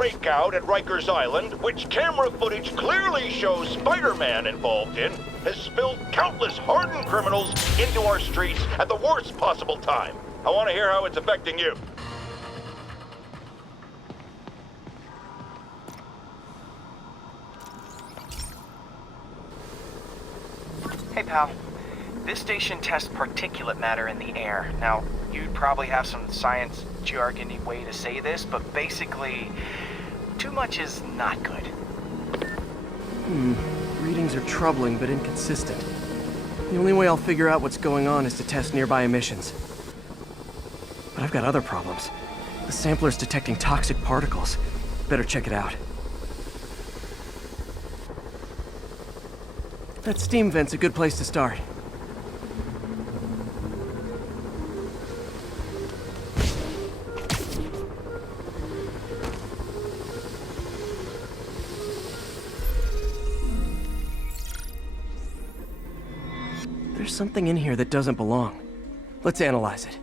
breakout at Rikers Island, which camera footage clearly shows Spider-Man involved in, has spilled countless hardened criminals into our streets at the worst possible time. I want to hear how it's affecting you. Hey, pal. This station tests particulate matter in the air. Now, you'd probably have some science jargony way to say this, but basically, too much is not good. Readings are troubling but inconsistent. The only way I'll figure out what's going on is to test nearby emissions. But I've got other problems. The sampler's detecting toxic particles. Better check it out. That steam vent's a good place to start. There's something in here that doesn't belong. Let's analyze it.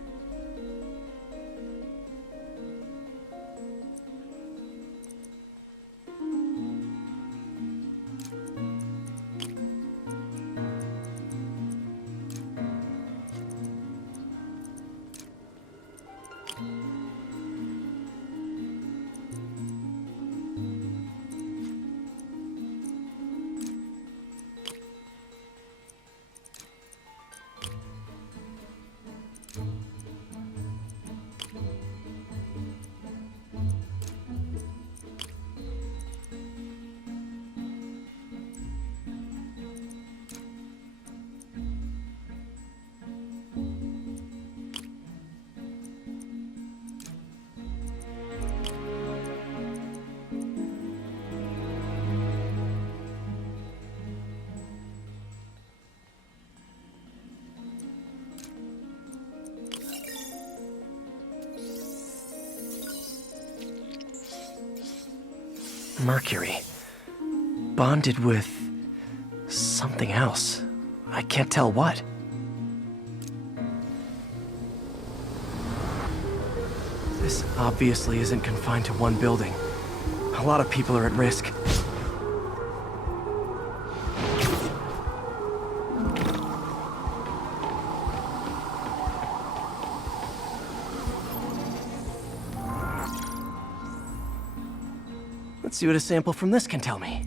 Mercury. Bonded with something else. I can't tell what. This obviously isn't confined to one building. A lot of people are at risk. Let's see what a sample from this can tell me.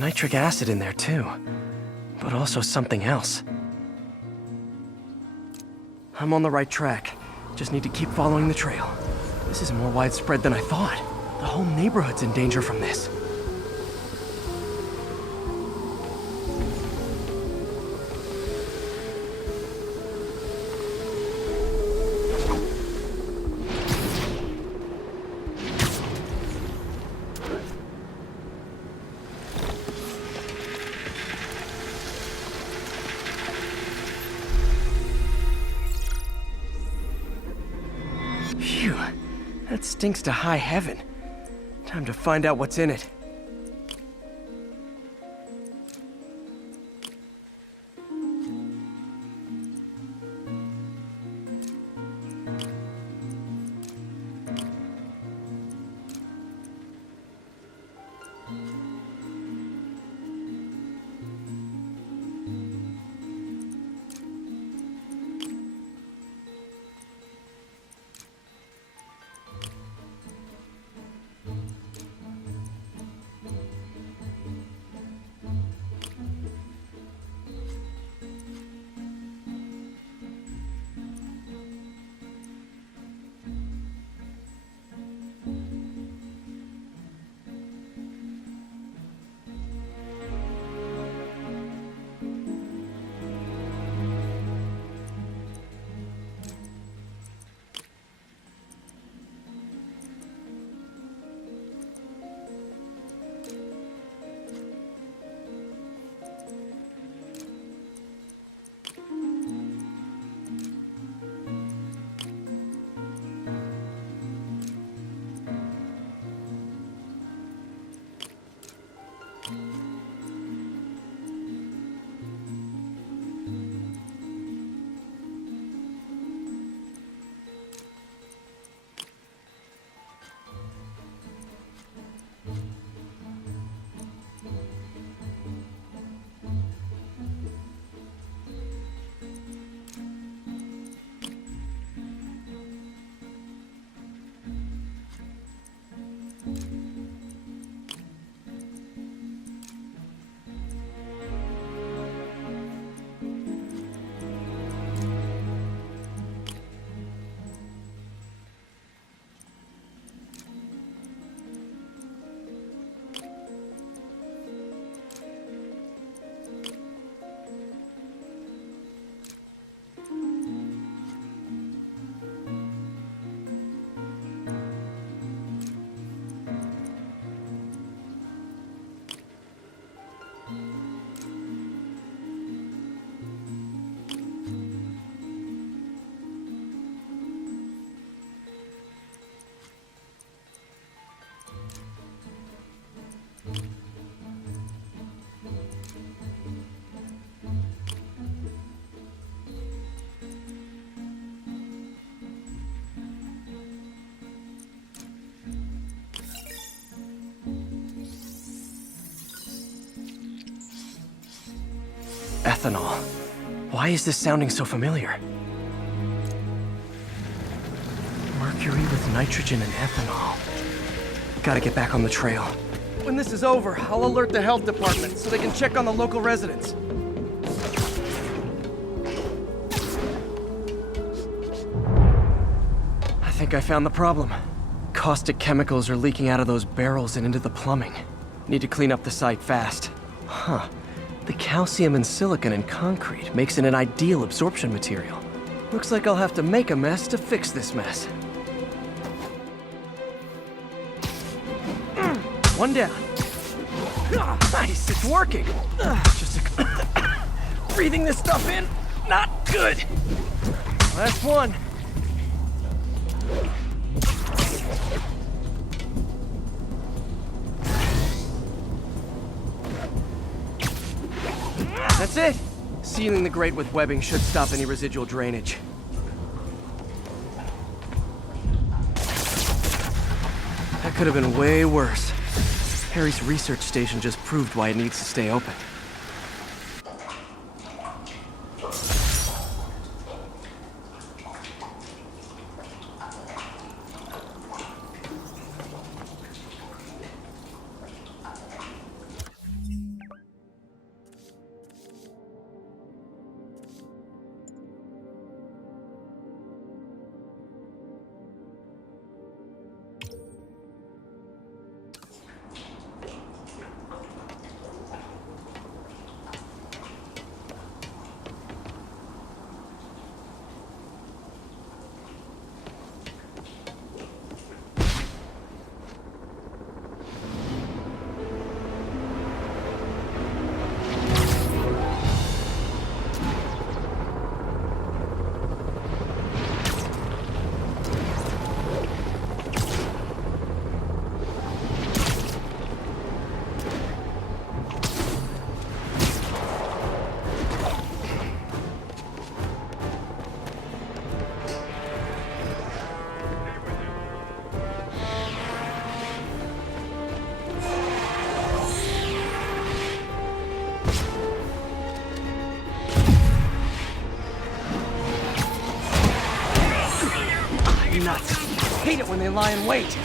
Nitric acid in there too, but also something else. I'm on the right track. Just need to keep following the trail. This is more widespread than I thought. The whole neighborhood's in danger from this. Phew, that stinks to high heaven. Time to find out what's in it. Ethanol. Why is this sounding so familiar? Mercury with nitrogen and ethanol. Gotta get back on the trail. When this is over, I'll alert the health department so they can check on the local residents. I think I found the problem. Caustic chemicals are leaking out of those barrels and into the plumbing. Need to clean up the site fast. Huh. The calcium and silicon in concrete makes it an ideal absorption material. Looks like I'll have to make a mess to fix this mess. One down. Nice, it's working. Just breathing this stuff in, not good. Last one. That's it. Sealing the grate with webbing should stop any residual drainage. That could have been way worse. Harry's research station just proved why it needs to stay open. Nuts. Hate it when they lie in wait.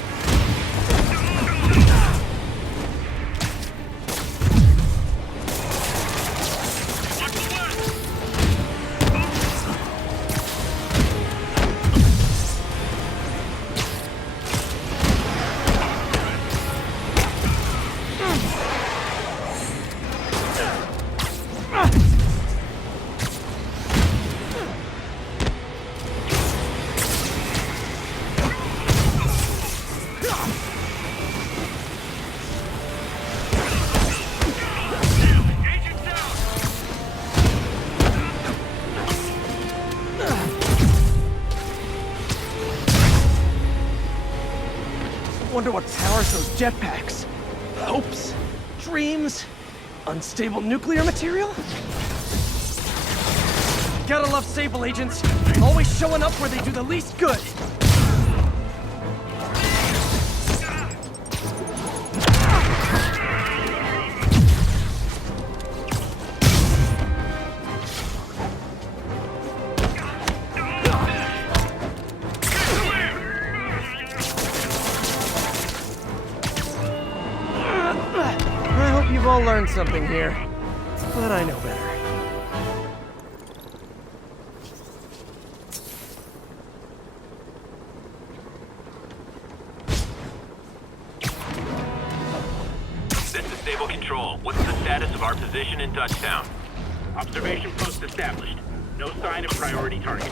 Wonder what powers those jetpacks. Oops. streams? Unstable nuclear material? Gotta love Sable agents. Always showing up where they do the least good. I hope you've all learned something here, but I know better. This is Stable Control. What's the status of our position in Touchdown? Observation post established. No sign of priority target.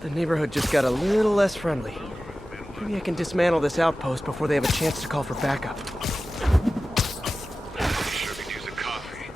The neighborhood just got a little less friendly. Maybe I can dismantle this outpost before they have a chance to call for backup. Sure could use a coffee.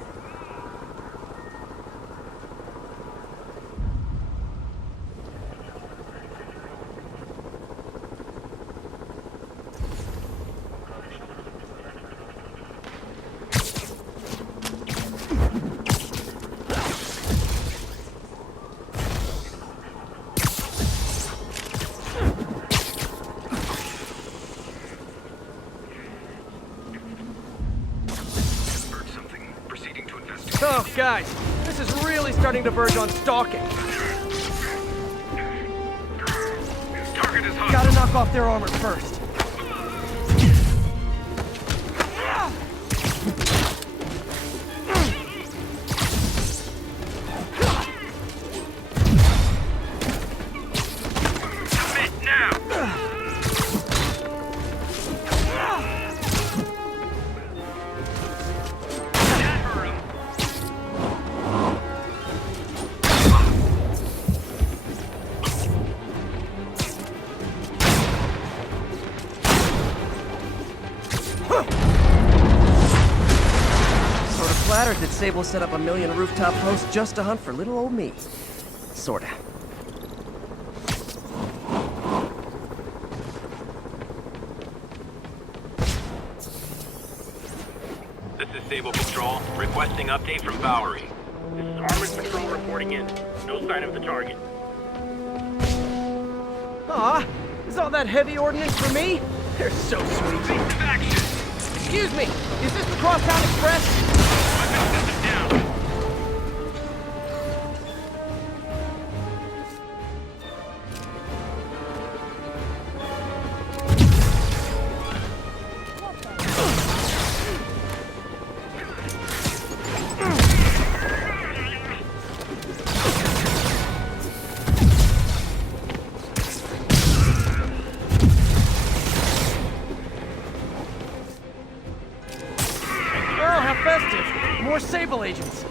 Oh, guys, this is really starting to verge on stalking. Target is hot. Gotta knock off their armor first. Submit now. Sort of flattered that Sable set up a million rooftop posts just to hunt for little old me. Sorta. This is Stable Control. Requesting update from Bowery. This is Armored Patrol reporting in. No sign of the target. Aw, is all that heavy ordnance for me? They're so sweet. Action! Excuse me, is this the Crosstown Express? Down. Oh, how festive! More Sable agents.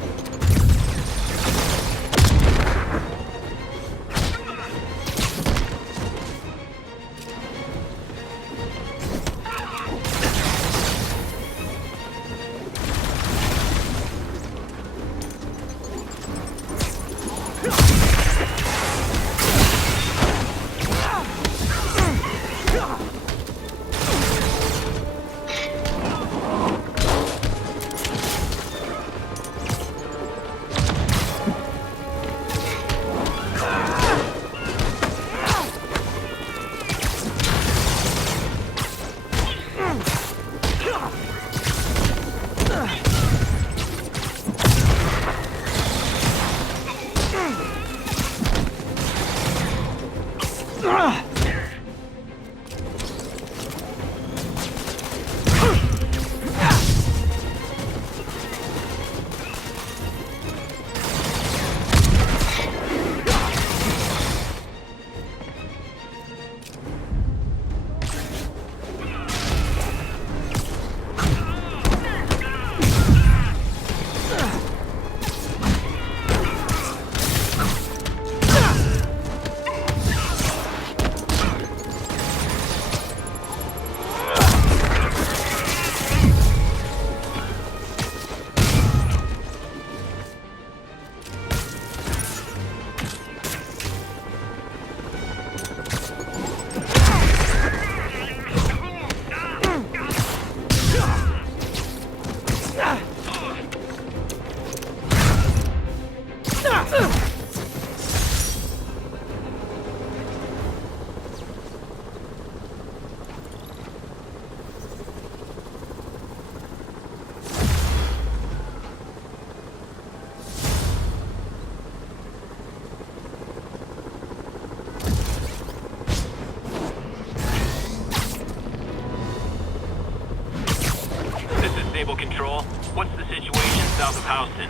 Stable Control. What's the situation south of Houston?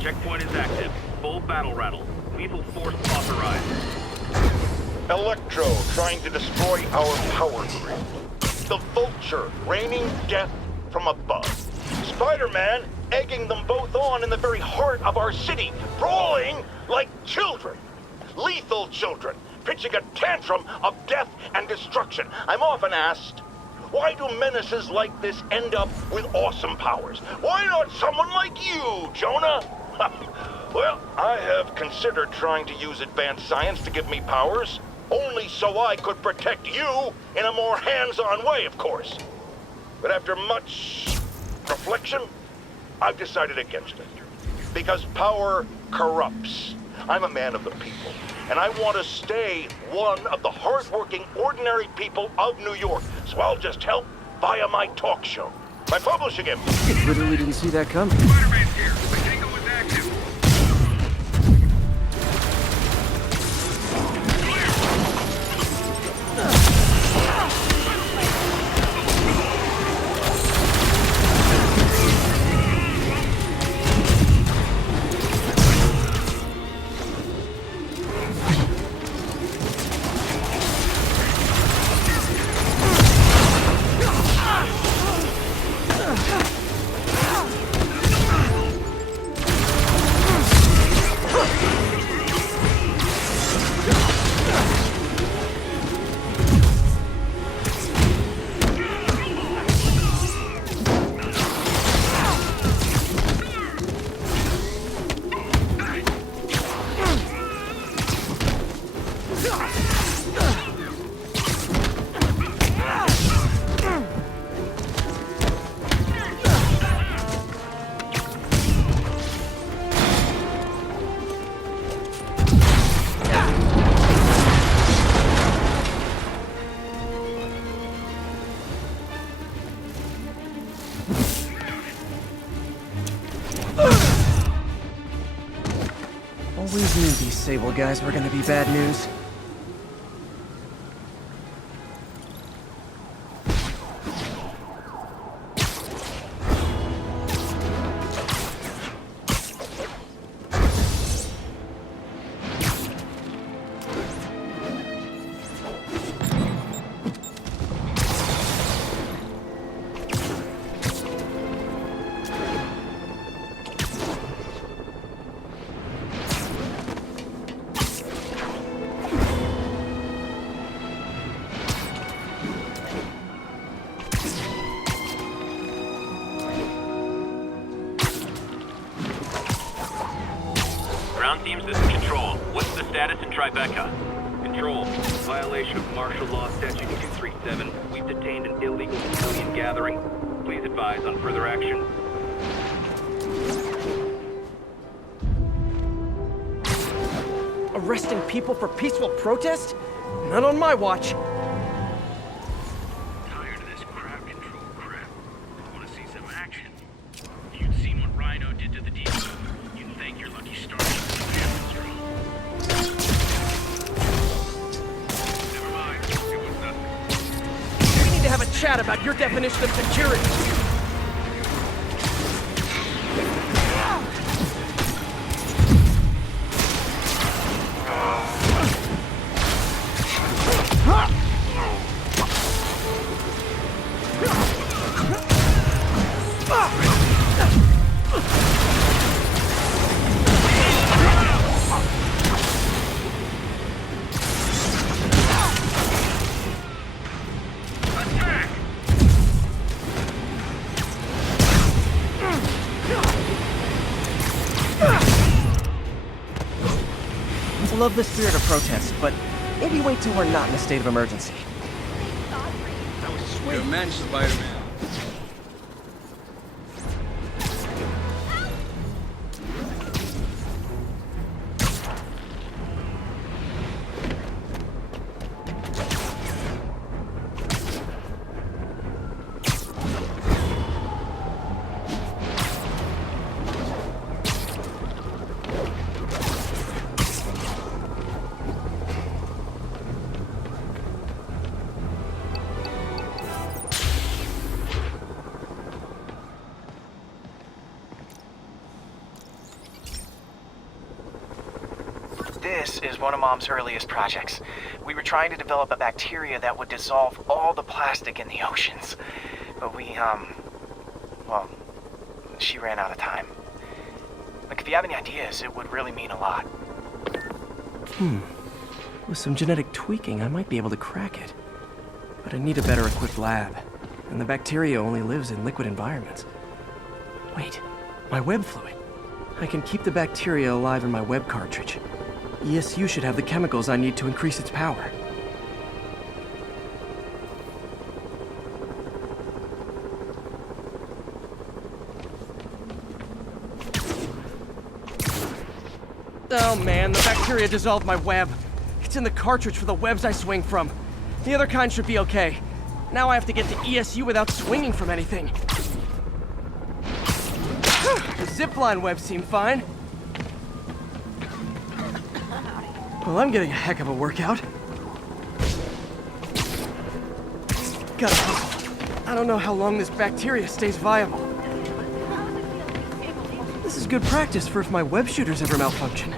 Checkpoint is active. Full battle rattle. Lethal force authorized. Electro trying to destroy our power grid. The Vulture raining death from above. Spider-Man egging them both on in the very heart of our city, brawling like children. Lethal children, pitching a tantrum of death and destruction. I'm often asked, why do menaces like this end up with awesome powers? Why not someone like you, Jonah? Well, I have considered trying to use advanced science to give me powers, only so I could protect you in a more hands-on way, of course. But after much reflection, I've decided against it. Because power corrupts. I'm a man of the people, and I want to stay one of the hard-working, ordinary people of New York. So I'll just help via my talk show. By publishing him. Literally didn't see that coming. Spider-Man's here. The Tango is active. Always knew these Sable guys were gonna be bad news. Ground teams, this is Control. What's the status in Tribeca? Control. Violation of Martial Law Statute 237. We've detained an illegal civilian gathering. Please advise on further action. Arresting people for peaceful protest? Not on my watch. Tired of this crowd control crap. I want to see some action. You'd seen what Rhino did to the depot. You'd thank your lucky stars for the damage wrong. Never mind. It was nothing. We need to have a chat about your definition of security. I love the spirit of protest, but maybe wait till we're not in a state of emergency. That was sweet. You're a mensch, Spider-Man. This is one of Mom's earliest projects. We were trying to develop a bacteria that would dissolve all the plastic in the oceans. But well, she ran out of time. Like, if you have any ideas, it would really mean a lot. With some genetic tweaking, I might be able to crack it. But I need a better equipped lab. And the bacteria only lives in liquid environments. Wait, my web fluid. I can keep the bacteria alive in my web cartridge. ESU should have the chemicals I need to increase its power. Oh man, the bacteria dissolved my web. It's in the cartridge for the webs I swing from. The other kind should be okay. Now I have to get to ESU without swinging from anything. The zipline webs seem fine. Well, I'm getting a heck of a workout. Gotta hustle. I don't know how long this bacteria stays viable. This is good practice for if my web shooters ever malfunction.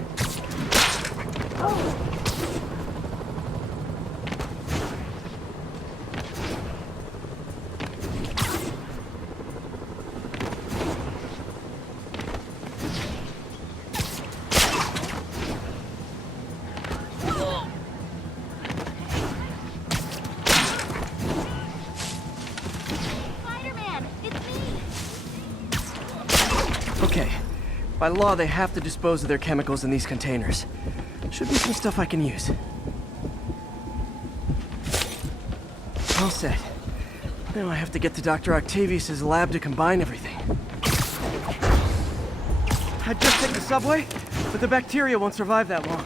Spider-Man, it's me! Okay. By law, they have to dispose of their chemicals in these containers. Should be some stuff I can use. All set. Now I have to get to Dr. Octavius's lab to combine everything. I'd just take the subway, but the bacteria won't survive that long.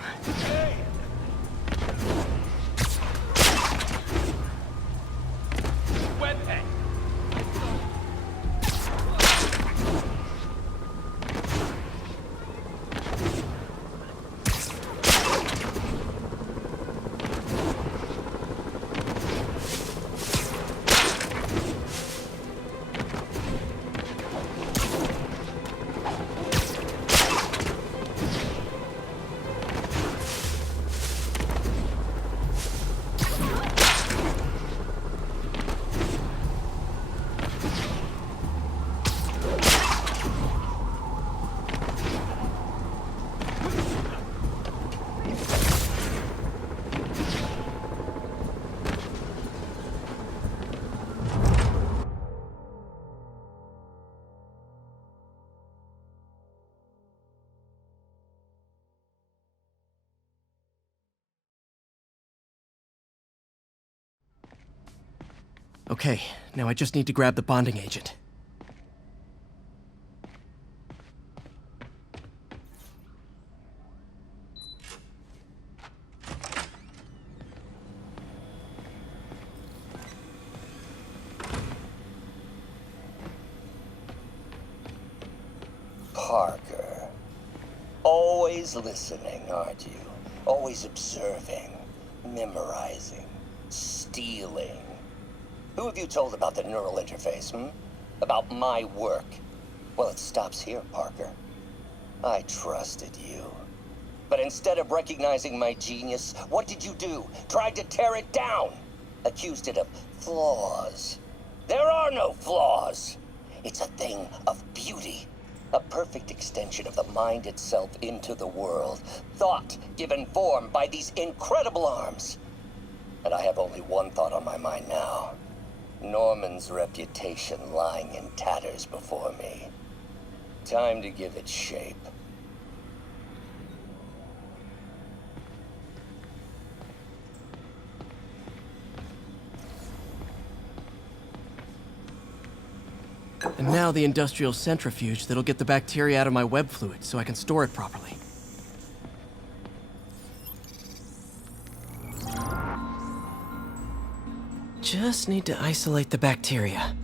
Okay, now I just need to grab the bonding agent. Parker. Always listening, aren't you? Always observing, memorizing, stealing. Who have you told about the neural interface, About my work? Well, it stops here, Parker. I trusted you. But instead of recognizing my genius, what did you do? Tried to tear it down. Accused it of flaws. There are no flaws. It's a thing of beauty. A perfect extension of the mind itself into the world. Thought given form by these incredible arms. And I have only one thought on my mind now. Norman's reputation lying in tatters before me. Time to give it shape. And now the industrial centrifuge that'll get the bacteria out of my web fluid so I can store it properly. Just need to isolate the bacteria.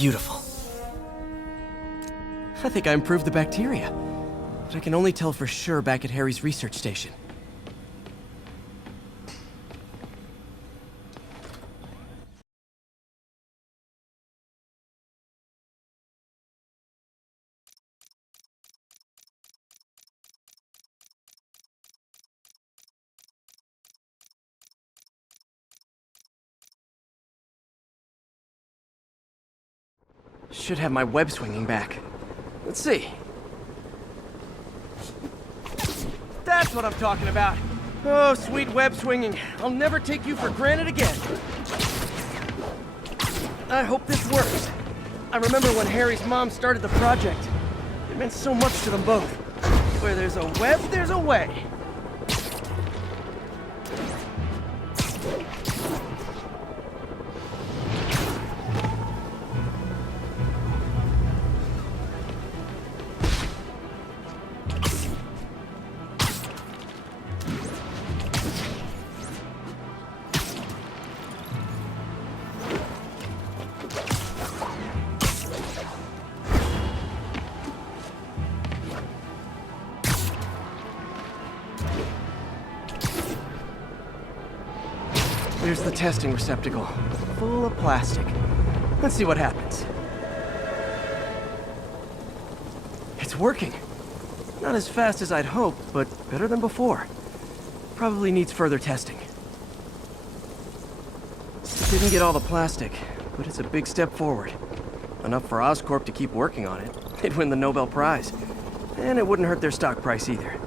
Beautiful. I think I improved the bacteria, but I can only tell for sure back at Harry's research station. Should have my web swinging back. Let's see. That's what I'm talking about. Oh, sweet web swinging. I'll never take you for granted again. I hope this works. I remember when Harry's mom started the project. It meant so much to them both. Where there's a web, there's a way. There's the testing receptacle, full of plastic. Let's see what happens. It's working. Not as fast as I'd hoped, but better than before. Probably needs further testing. Didn't get all the plastic, but it's a big step forward. Enough for Oscorp to keep working on it. They'd win the Nobel Prize. And it wouldn't hurt their stock price either.